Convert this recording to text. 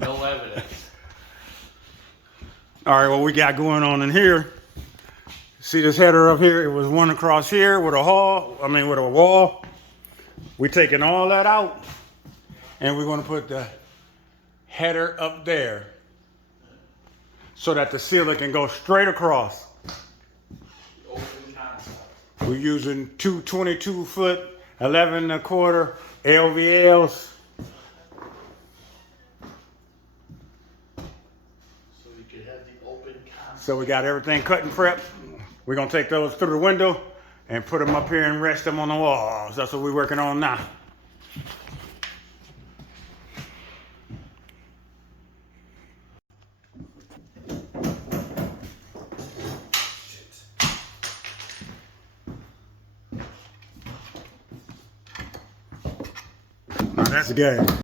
No evidence. All right, what we got going on in here. See this header up here? It was one across here with a with a wall. We're taking all that out, and we're going to put the header up there so that the sealer can go straight across. Open concept. We're using two 22-foot, 11 1/4 LVLs. So you could have the open concept. So we got everything cut and prepped. We're gonna take those through the window and put them up here and rest them on the walls. That's what we're working on now. Now that's good.